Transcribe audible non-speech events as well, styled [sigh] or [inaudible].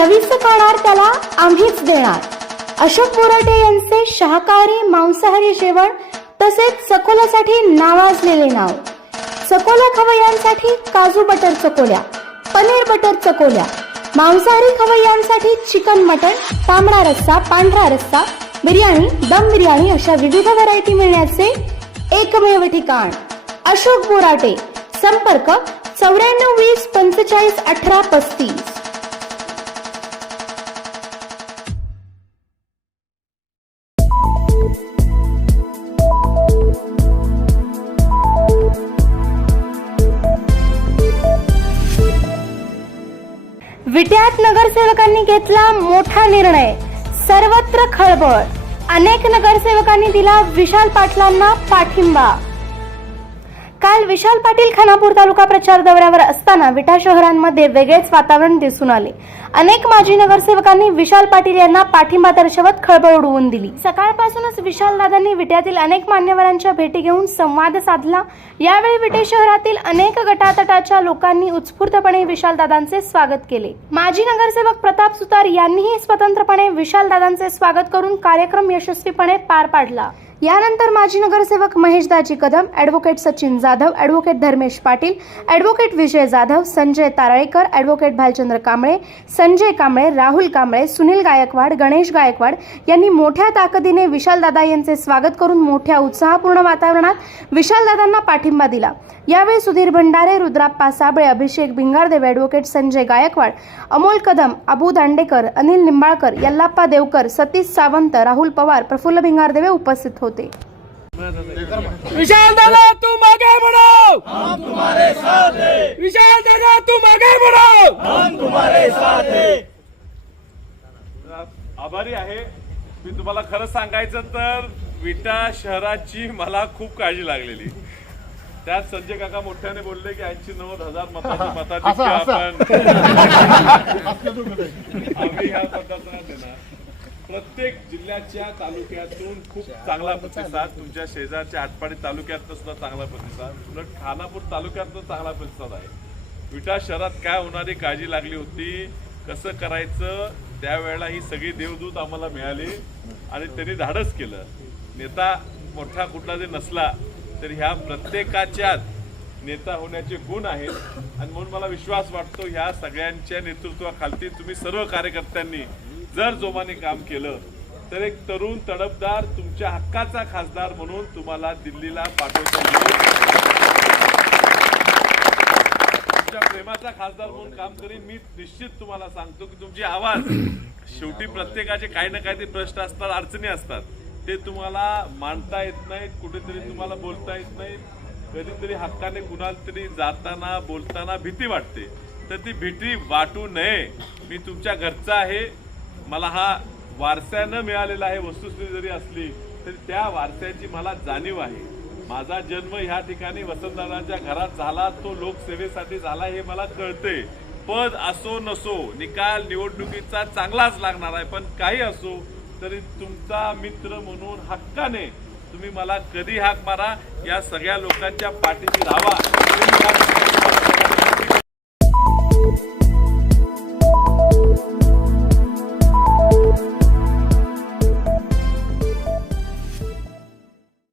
चविष्ट करणार त्याला आम्हीच देणार. अशोक बोराटे यांचे शाकाहारी मांसाहारी जेवण तसेच चकोल्यासाठी नावाजलेले नाव. चकोल्या खवय्यांसाठी काजू बटर चकोल्या पनीर बटर चकोल्या मांसाहारी खवय्यांसाठी चिकन मटन तांबडा रस्सा पांढरा रस्सा बिर्याणी दम बिर्याणी अशा विविध व्हरायटी मिळण्याचे एकमेव ठिकाण. अशोक बोराटे संपर्क चौऱ्याण्णव वीस पंचेचाळीस अठरा पस्तीस. विट्यात नगरसेवकांनी घेतला मोठा निर्णय. सर्वत्र खळबळ. अनेक नगरसेवकांनी दिला विशाल पाटलांना पाठिंबा. काल विशाल पाटील खानापूर तालुका प्रचार दौऱ्यावर असताना विटा शहरांमध्ये वेगळेच वातावरण दिसून आले. अनेक माजी नगरसेवकांनी विशाल पाटील यांना पाठिंबा दर्शवत खळबळ उडवून दिली. सकाळपासूनच विशाल दादांनी विट्यातील अनेक मान्यवरांच्या भेटी घेऊन संवाद साधला. यावेळी विटे शहरातील अनेक गटातटाच्या लोकांनी उत्स्फूर्तपणे विशाल दादांचे स्वागत केले. माजी नगरसेवक प्रताप सुतार यांनीही स्वतंत्रपणे विशाल दादांचे स्वागत करून कार्यक्रम यशस्वीपणे पार पाडला. यानंतर माजी नगरसेवक Maheshdaji Kadam advocate Sachin Jadhav advocate Dharmesh Patil advocate Vijay Jadhav Sanjay Taralekar advocate Bhalchandra Kamble Sanjay Kamble Rahul Kamble Sunil Gaikwad Ganesh Gaikwad यांनी मोठ्या ताकदीने विशालदादा यांचे स्वागत करून मोठ्या उत्साहपूर्ण वातावरणात विशालदादांना पाठिंबा दिला. यावेळी सुधीर भंडारे रुद्राप्पा साबळे अभिषेक भिंगारदेव ॲडव्होकेट संजय गायकवाड अमोल कदम अबू दांडेकर अनिल निंबाळकर यल्लाप्पा देवकर सतीश सावंत राहुल पवार प्रफुल्ल भिंगारदेवे उपस्थित होते. विशाल दादा बढ़ो हम तुम्हारे साथ हैं विशाल दादा बढ़ो हम तुम्हारे साथ हैं आभारी आहे. मी तुम्हाला खरं सांगायचं तर विटा शहराची मला खूप काळजी लागलेली. त्यात संजय काका मोठ्याने बोलले की ऐंशी नव्वद हजार मताची मताधिक्य आपण [laughs] आम्ही ह्या मतदारसंघात ना प्रत्येक जिल्ह्याच्या तालुक्यातून खूप चांगला प्रतिसाद तुमच्या शेजारच्या आटपाडी तालुक्यात सुद्धा चांगला प्रतिसाद. उलट खानापूर तालुक्यात चांगला प्रतिसाद आहे. विटा शहरात काय होणारी काळजी लागली होती? कसं करायचं? त्यावेळेला ही सगळी देवदूत आम्हाला मिळाली आणि त्यांनी धाडस केलं. नेता मोठा कुठला जरी नसला तर ह्या प्रत्येकाच्यात नेता होण्याचे गुण आहेत. आणि म्हणून मला विश्वास वाटतो ह्या सगळ्यांच्या नेतृत्वाखालती तुम्ही सर्व कार्यकर्त्यांनी जर जोमाने काम केलं तर एक तरुण तडफदार तुमच्या हक्काचा खासदार म्हणून तुम्हाला दिल्लीला पाठवता तुमच्या प्रेमाचा खासदार म्हणून काम करीन मी निश्चित तुम्हाला सांगतो की तुमची आवाज शेवटी प्रत्येकाचे काही ना काही प्रश्न असतात अडचणी असतात. ते तुम्हाला मांडता येत नाहीत कुठेतरी तुम्हाला बोलता येत नाही कधीतरी हक्काने कुणाला तरी जाताना बोलताना भीती वाटते. तर ती भीती वाटू नये. मी तुमच्या घरचा आहे. मला हा वारसानं मिळालेला आहे वस्तुस्थिती जरी असली तरी त्या वारसाची मला जाणीव आहे. माझा जन्म ह्या ठिकाणी वसंतदादांच्या घरात झाला तो लोकसेवेसाठी झाला हे मला कळते. पद असो नसो निकाल निवडणुकीचा चांगलाच लागणार आहे पण काही असो तरी तुमचा मित्र म्हणून हक्काने तुम्ही मला कधी हाक मारा या सगळ्या लोकांच्या पाठीशी राहावा.